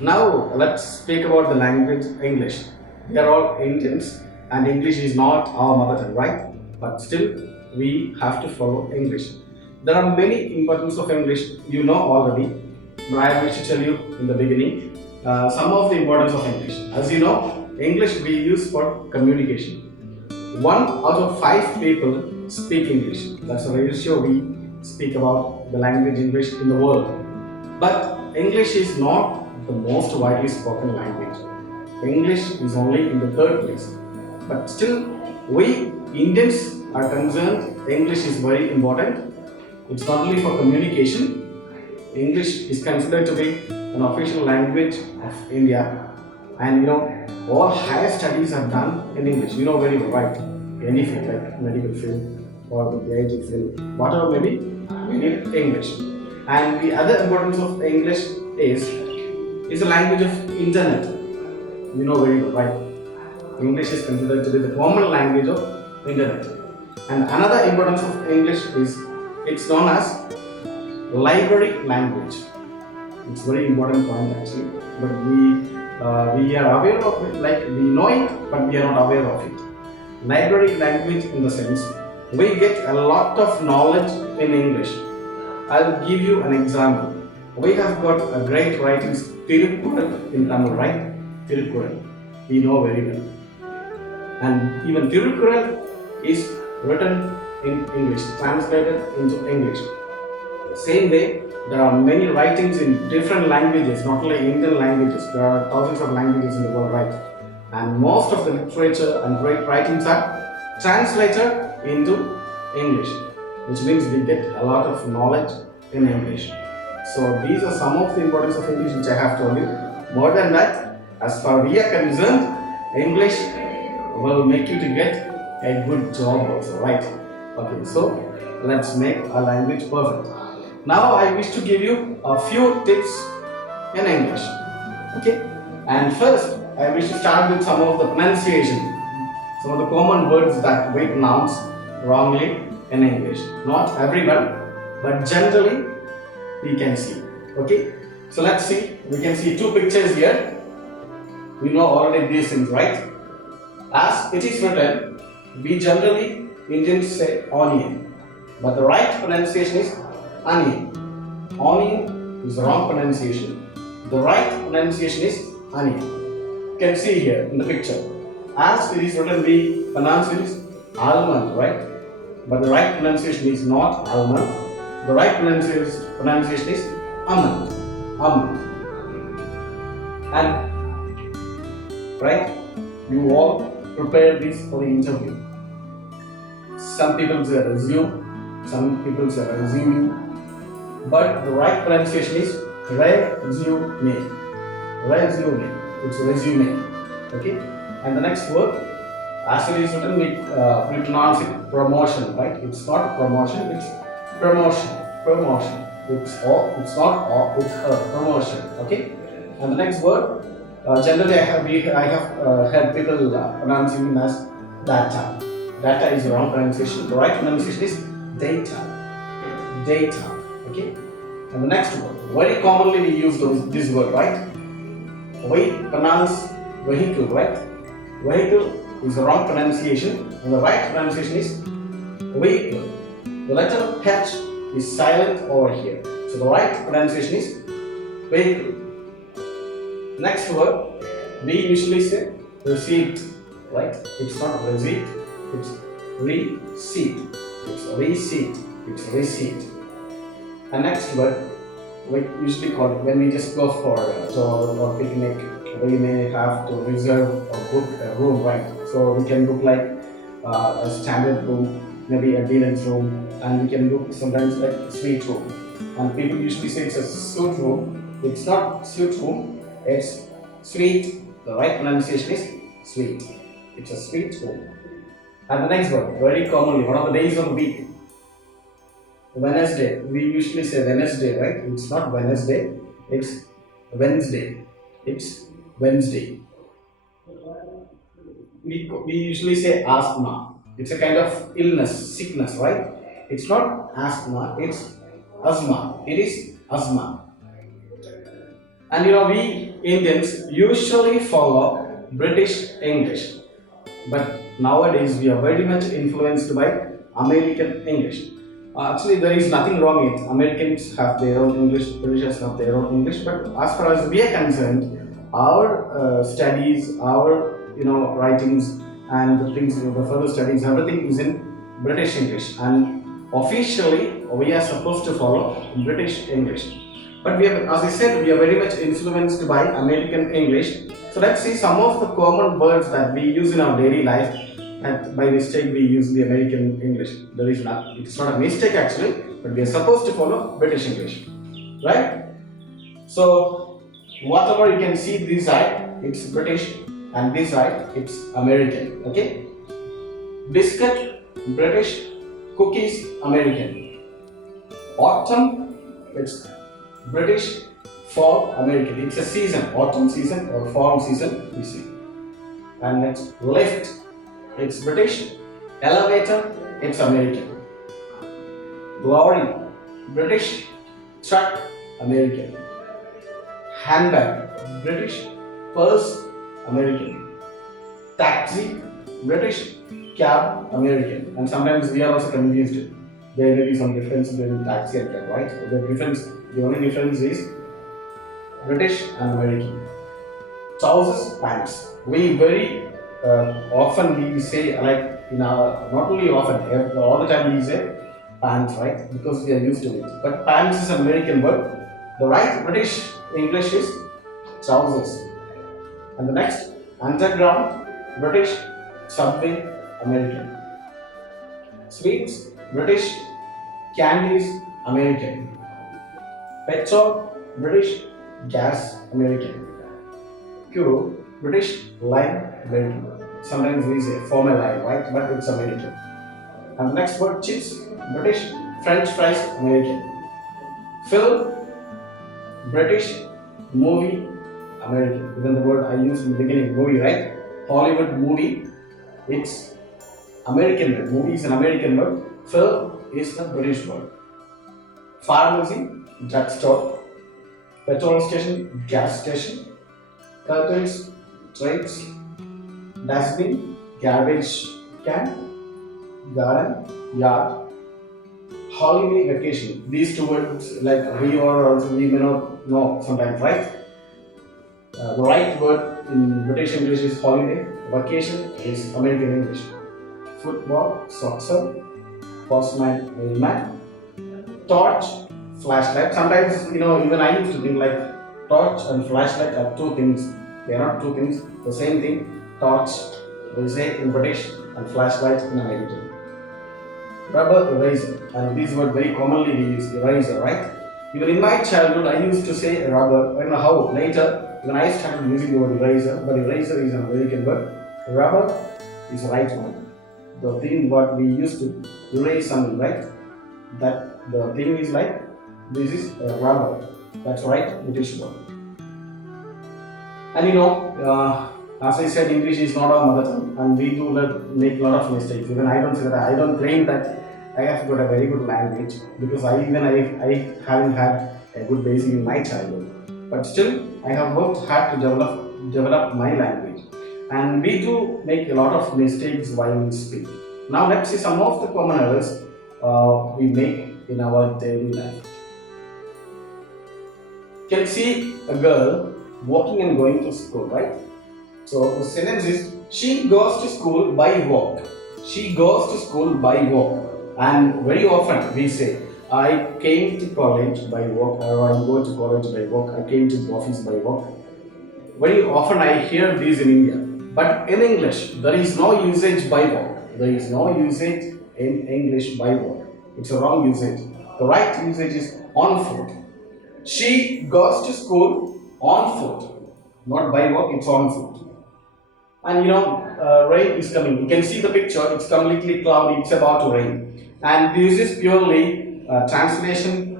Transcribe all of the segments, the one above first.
Now let's speak about the language English. We are all Indians and English is not our mother tongue, right? But still we have to follow English. There are many importance of English, you know already, but I wish to tell you in the beginning some of the importance of English. As you know, English we use for communication. 1 out of 5 people speak English. That's a ratio we speak about the language English in the world. But English is not the most widely spoken language. English is only in the third place. But still, we Indians are concerned English is very important. It's not only for communication. English is considered to be an official language of India. And all higher studies are done in English. You know very well, right? Any field, like medical field or the IT field, whatever may be, we need English. And the other importance of English is the language of internet. You know very well, right? English is considered to be the common language of internet. And another importance of English is it's known as library language. It's very important point actually, but we are aware of it, like we know it, but we are not aware of it. Library language in the sense we get a lot of knowledge in English. I'll give you an example. We have got a great writings, Tirukkural in Tamil, right? Tirukkural, we know very well. And even Tirukkural is written in English, translated into English. Same way, there are many writings in different languages, not only Indian languages. There are thousands of languages in the world, right? And most of the literature and great writings are translated into English, which means we get a lot of knowledge in English. So these are some of the importance of English which I have told you. More than that, as far we are concerned, English will make you to get a good job also, right? Okay, so let's make our language perfect. Now I wish to give you a few tips in English. Okay, and first I wish to start with some of the pronunciation, some of the common words that we pronounce wrongly in English. Not everyone, but generally we can see. Okay, so let's see. We can see 2 pictures here. We know already these things, right? As it is written, we generally Indians say onion, but the right pronunciation is onion. Onion is the wrong pronunciation. The right pronunciation is onion. You can see here in the picture. As it is written, we pronounce it as almond, right? But the right pronunciation is not almond. The right pronunciation is almond. Almond. And right, you all prepare this for the interview. Some people say resume, some people say resume, but the right pronunciation is resume. Resume. It's resume. Okay? And the next word, as it is written, we pronounce it promotion, right? It's not promotion, it's promotion. Promotion. It's not or, it's promotion. Okay? And the next word, generally I have heard people pronouncing it as data. Data is the wrong pronunciation. The right pronunciation is data. Data. Okay? And the next word, very commonly we use this word, right? We pronounce vehicle, right? Vehicle is the wrong pronunciation, and the right pronunciation is vehicle. The letter H is silent over here, so the right pronunciation is vehicle. Next word, we usually say receipt, right? It's not receipt, it's receipt. It's receipt. It's receipt. And next word, we usually call it when we just go for a tour or picnic, we may have to reserve or book a room, right? So we can book like a standard room, maybe a deluxe room, and we can book sometimes like a suite room. And people usually say it's a suite room. It's not suite room, it's suite. The right pronunciation is suite. It's a suite room. And the next word, very commonly, one of the days of the week, Wednesday. We usually say Wednesday, right? It's not Wednesday, it's Wednesday. It's Wednesday. We usually say asthma. It's a kind of illness, sickness, right? It's not asthma, it's asthma. It is asthma. And we Indians usually follow British English, but nowadays we are very much influenced by American English. Actually, there is nothing wrong in it. Americans have their own English, Britishers have their own English, but as far as we are concerned, our studies, our writings, and the things, the further studies, everything is in British English, and officially we are supposed to follow British English. But we are, as I said, we are very much influenced by American English. So let's see some of the common words that we use in our daily life, and by mistake we use the American English. There is not, it's not a mistake actually, but we are supposed to follow British English, right? So whatever you can see this side, it's British, and this side it's American. Okay, biscuit British, cookies American, autumn it's British, fall American. It's a season, autumn season or fall season we see. And next, lift, it's British, elevator it's American, glory British, truck American, handbag British, purse American, taxi British, cab American. And sometimes we are also confused. There may be some difference between taxi and cab, right? The only difference is British and American. Trousers, pants. We very often we say, like in our, not only often, all the time we say pants, right? Because we are used to it. But pants is an American word. The right British English is trousers. And the next, underground British, subway American. Sweets British, candies American. Petrol British, gas American. Pure British, lime American. Sometimes we say formal lime, right? But it's American. And the next word, chips British, French fries American. Film British, movie American. Even the word I used in the beginning, movie, right? Hollywood movie, it's American word. Movie is an American word. Film is the British word. Pharmacy, drugstore. Petrol station, gas station. Curtains, drapes. Dustbin, garbage can. Garden, yard. Holiday, vacation. These two words, like we may not know sometimes, right? The right word in British English is holiday. Vacation is American English. Football, soccer. Postman, mailman. Torch, flashlight. Sometimes, even I used to think like torch and flashlight are two things. They are not two things. The same thing. Torch, we say in British, and flashlight in American. Rubber, eraser. And this word very commonly we use, eraser, right? Even in my childhood, I used to say rubber. I don't know how. Later, when I started using the word eraser, but eraser is an American word. Rubber is the right one. The thing what we used to erase something, right? That the thing is like, this is a rubber. That's right, British word. And as I said, English is not our mother tongue, and we do make a lot of mistakes. Even I don't say that. I don't claim that I have got a very good language, because I haven't had a good basic in my childhood. But still, I have worked hard to develop my language. And we do make a lot of mistakes while we speak. Now let's see some of the common errors we make in our daily life. You can see a girl walking and going to school, right? So the sentence is, she goes to school by walk. She goes to school by walk. And very often we say, I came to college by walk, or I go to college by walk, I came to the office by walk. Very often I hear these in India. But in English, there is no usage by walk. There is no usage in English by walk. It's a wrong usage. The right usage is on foot. She goes to school on foot. Not by walk, it's on foot. And rain is coming. You can see the picture, it's completely cloudy, it's about to rain. And this is purely translation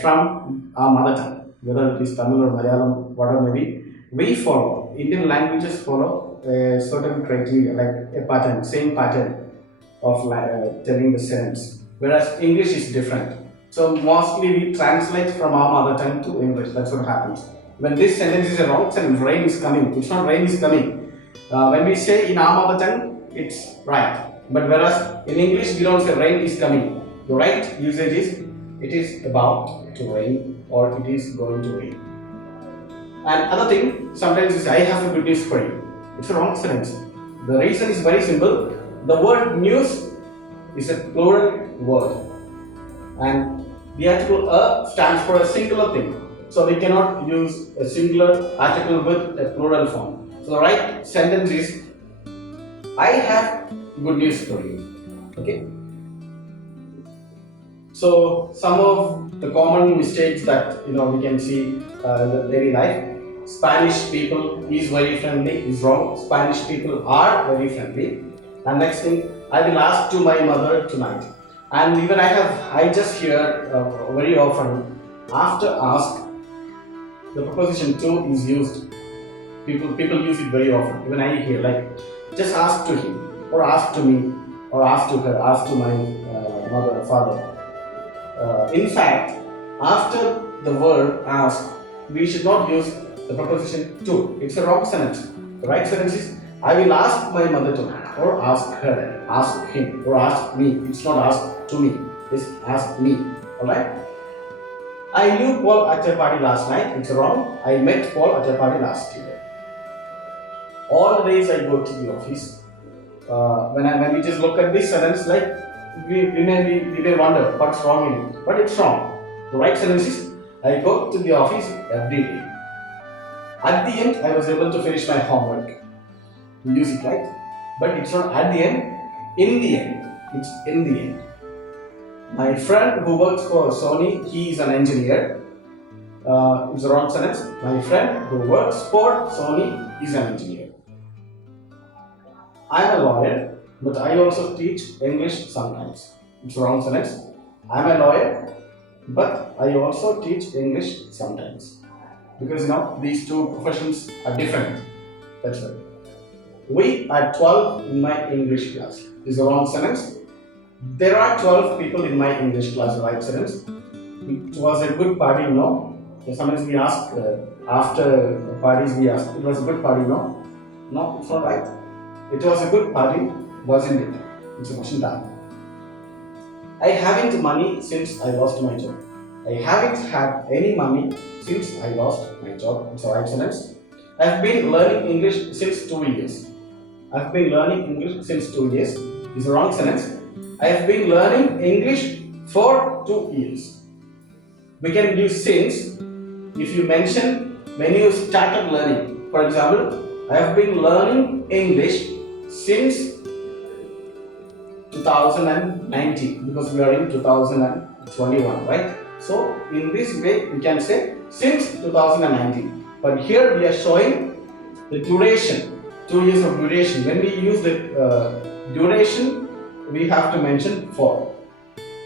from our mother tongue. Whether it is Tamil or Malayalam, whatever may be. We follow, Indian languages follow a certain criteria, like a pattern, same pattern of telling the sentence. Whereas English is different. So mostly we translate from our mother tongue to English. That's what happens. when this sentence is a wrong sentence, rain is coming. It's not rain is coming. When we say in our mother tongue, it's right. But whereas in English, we don't say rain is coming. The right usage is it is about to rain or it is going to rain. And other thing, sometimes is I have a good news for you. It's a wrong sentence. The reason is very simple. The word news is a plural word. And the article a stands for a singular thing. So we cannot use a singular article with a plural form. So the right sentence is I have good news for you. Okay. So some of the common mistakes that we can see in the daily life. Spanish people is very friendly is wrong. Spanish people are very friendly. And next thing, I will ask to my mother tonight. And even I just hear very often after ask, the preposition to is used. People use it very often. Even I hear like just ask to him or ask to me or ask to her, ask to my mother or father. In fact, after the word ask, we should not use the preposition to. It's a wrong sentence. The right sentence is I will ask my mother to, or ask her, ask him, or ask me. It's not ask to me. It's ask me. Alright? I knew Paul at a party last night. It's wrong. I met Paul at a party last year. All the days I go to the office. When we just look at this sentence, like we may wonder what's wrong in it, but it's wrong. The right sentence is I go to the office every day. At the end, I was able to finish my homework. We use it right, but it's not at the end. In the end, it's in the end. My friend who works for Sony, he is an engineer. It's the wrong sentence. My friend who works for Sony is an engineer. I'm a lawyer, but I also teach English sometimes. It's the wrong sentence. I'm a lawyer, but I also teach English sometimes. Because these two professions are different. That's right. We are 12 in my English class. Is the wrong sentence. There are 12 people in my English class, right sentence. It was a good party, Sometimes we ask, after parties we ask, it was a good party, no? No, it's not right. It was a good party, wasn't it? It's a question time. I haven't money since I lost my job. I haven't had any money since I lost my job. It's the right sentence. I've been learning English since 2 years. I've been learning English since 2 years. It's the wrong sentence. I have been learning English for 2 years. We can use since if you mention when you started learning. For example, I have been learning English since 2019 because we are in 2021, right? So in this way we can say since 2019. But here we are showing the duration, 2 years of duration. When we use the duration, we have to mention for.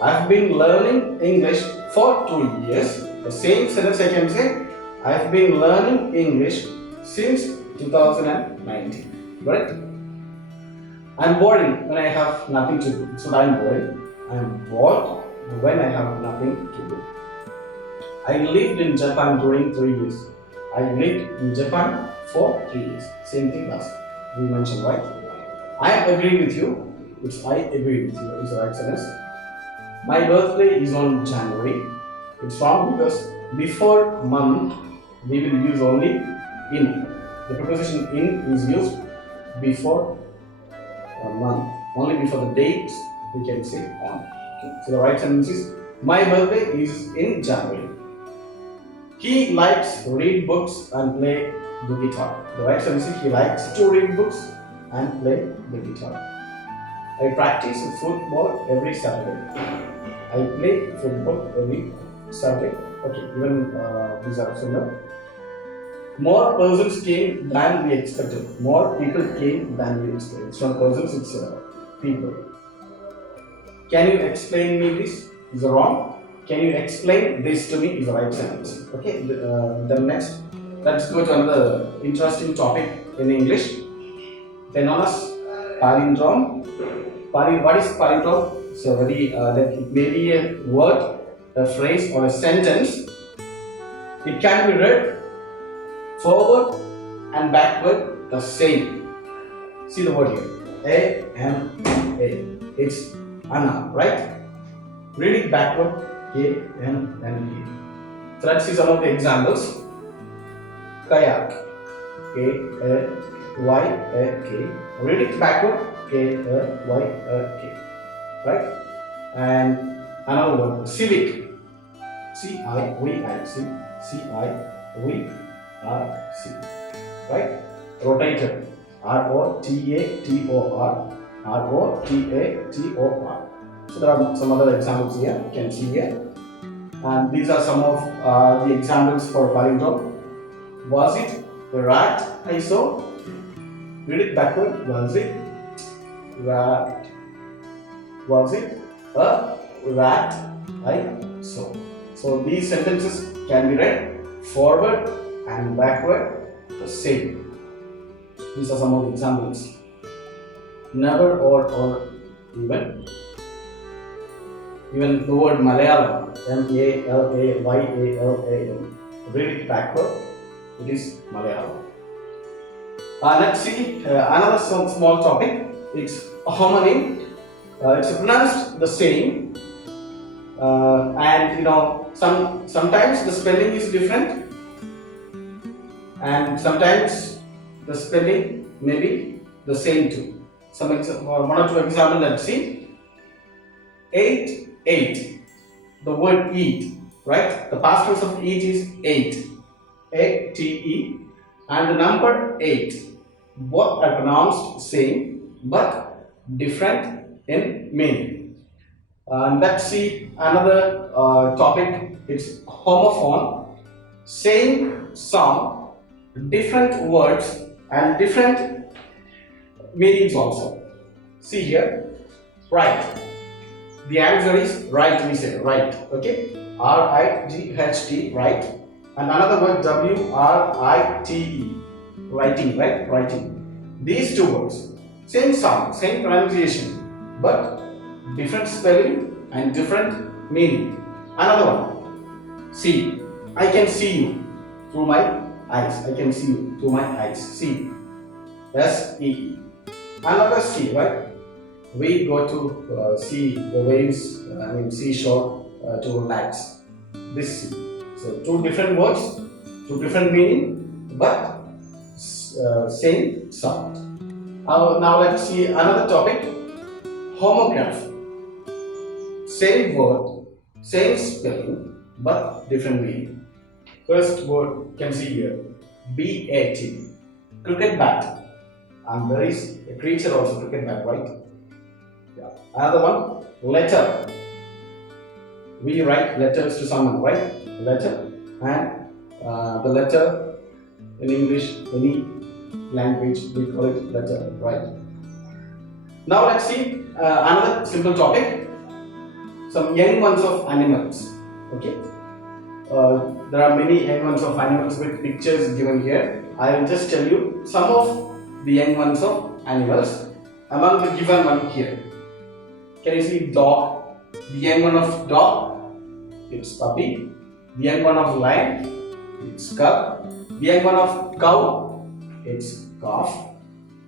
I have been learning English for 2 years. The same sentence I can say, I have been learning English since 2019. Right? I am bored when I have nothing to do. So I am bored. I am bored when I have nothing to do. I lived in Japan during 3 years. I lived in Japan for 3 years. Same thing as we mentioned, right? I agree with you. It's I agree with you. It's the right sentence. My birthday is on January. It's wrong because before month we will use only in. The preposition in is used before a month. Only before the date we can say on. Okay. So the right sentence is my birthday is in January. He likes to read books and play the guitar. The right sentence is he likes to read books and play the guitar. I practice football every Saturday. I play football every Saturday. Okay, even these are similar. More persons came than we expected. More people came than we expected. It's not persons, it's people. Can you explain me this? Is it wrong? Can you explain this to me? Is the right sentence. Okay, then next, let's go to another interesting topic in English. They're known as palindrome. What is palindrome? So it may be a word, a phrase, or a sentence. It can be read Forward and backward the same. See the word here. A-N-A. It's Anna, right? Read it backward. A-N-N-A. So let's see some of the examples. Kayak. K-A-Y-A-K. Read it backward. K-A-Y-A-K. Right? And another one. Civic. C-I-V-I-C. C-I-V-I-C. Right? Rotator. R-O-T-A-T-O-R. R-O-T-A-T-O-R. So there are some other examples here. You can see here. And these are some of the examples for palindrome. Was it a rat I saw? Read it backward. Was it rat? Was it a rat I saw? So these sentences can be read forward and backward the same. These are some of the examples. Never or even. Even the word Malayalam, M-A-L-A-Y-A-L-A-M. Read it backward. It is Malayalam. Let's see another small topic. It's a homonym. It's pronounced the same, and sometimes the spelling is different, and sometimes the spelling may be the same too. One or two examples. Let's see. 8, 8. The word eat, right? The past tense of eat is ate. A-T-E. And the number 8. Both are pronounced same but different in meaning. Let's see another topic. It's homophone. Same sound, different words and different meanings also. See here. Right. The answer is right, we say, right, okay? R-I-G-H-T, right? And another word, W-R-I-T-E, writing, right? Writing. These two words, same sound, same pronunciation, but different spelling and different meaning. Another one, see, I can see you through my eyes. I can see you through my eyes. See, S-E-E. Another see, right? We go to see the waves, seashore to relax. This sea. So two different words, two different meaning, but same sound. Now let's see another topic. Homograph. Same word, same spelling, but different meaning. First word you can see here. B-A-T. Cricket bat. And there is a creature also, cricket bat, right? Yeah. Another one, letter. We write letters to someone, right? Letter. And the letter in English, any language, we call it letter, right? Now let's see another simple topic. Some young ones of animals. Okay. There are many young ones of animals with pictures given here. I will just tell you some of the young ones of animals among the given one here. Can you see dog? The young one of dog, it's puppy. The young one of lion, it's cub. The young one of cow, it's calf.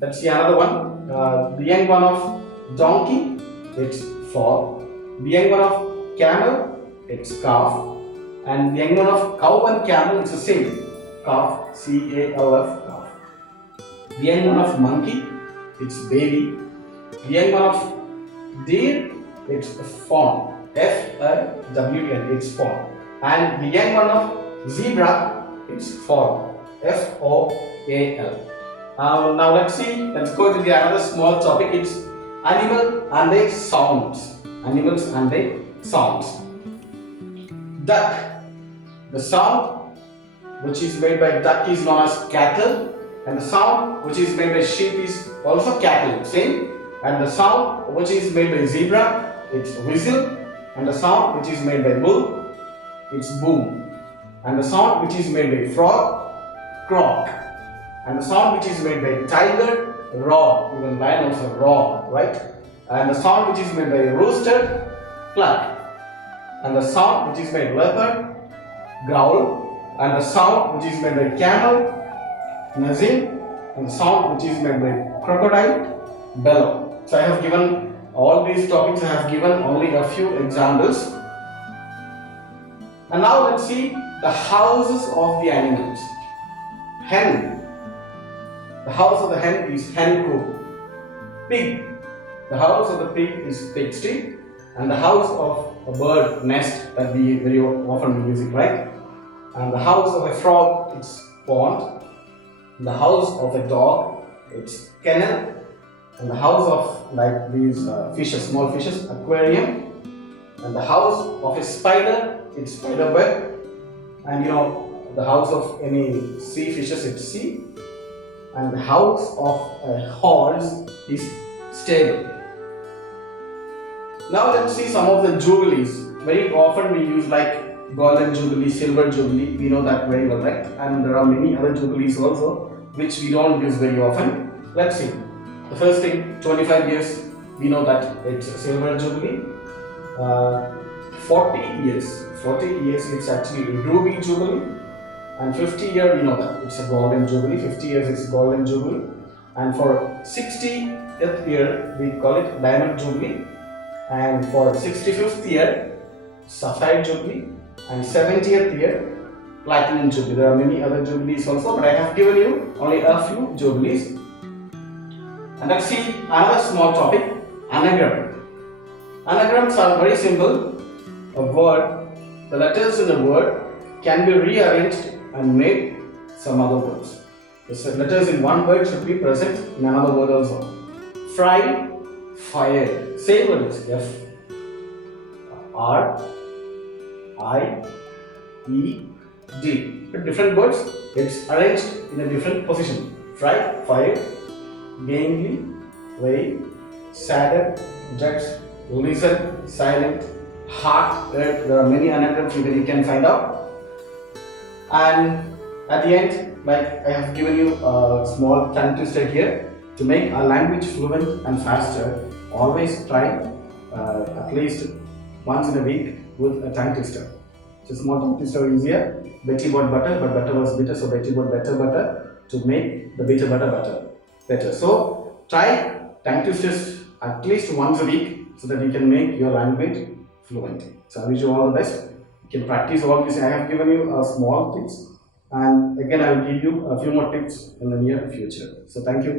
Let's see another one. The young one of donkey, it's foal. The young one of camel, it's calf. And the young one of cow and camel, it's the same. Calf, C-A-L-F, calf. The young one of monkey, it's baby. The young one of deer, it's fawn. F-A-W-N, it's fawn. And the young one of zebra, it's fawn. F-O-A-L. Now let's go to the another small topic. It's animal and their sounds. Animals and their sounds. Duck. The sound which is made by duck is known as cattle, and the sound which is made by sheep is also cattle, same. And the sound which is made by zebra, it's whistle. And the sound which is made by bull, it's boom. And the sound which is made by frog, croak. And the sound which is made by tiger, roar. Even lion also roar, right? And the sound which is made by rooster, cluck. And the sound which is made by leopard, growl. And the sound which is made by camel, Nazim, and the sound which is made by crocodile, bellow. So I have given all these topics, I have given only a few examples. And now let's see the houses of the animals. Hen. The house of the hen is hen coop. Pig. The house of the pig is pigsty. And the house of a bird nest that we very often we use it, right? And the house of a frog is pond. And the house of a dog it's kennel. And the house of like these fishes, small fishes, aquarium. And the house of a spider it's spider web. And the house of any sea fishes it's sea. And the house of a horse is stable. Now let's see some of the jubilees. Very often we use like golden jubilee, silver jubilee. We know that very well, right? And there are many other jubilees also which we don't use very often. Let's see. The first thing, 25 years. We know that it's a silver jubilee. 40 years. 40 years it's actually ruby jubilee. And 50 year we know that it's a golden jubilee. 50 years it's golden jubilee. And for 60th year we call it diamond jubilee. And for 65th year, sapphire jubilee, and 70th year, platinum jubilee. There are many other jubilees also, but I have given you only a few jubilees. And let's see another small topic, anagram. Anagrams are very simple. A word, the letters in a word can be rearranged and made some other words. The letters in one word should be present in another word also. Fry, fire. Same words. F R I E D. But different words, it's arranged in a different position. Fry, fire, gamely, way, sadder, judge, listen, silent, heart. There are many anagrams you can find out. And at the end, like I have given you a small tongue twister here. To make a language fluent and faster, always try at least once in a week with a tongue twister. So small tongue twister is easier. Betty bought butter, but butter was bitter, so Betty bought better butter to make the bitter butter better. So try tongue twisters at least once a week so that you can make your language fluent. So I wish you all the best. You can practice all this. I have given you small tips, and again I will give you a few more tips in the near future. So thank you.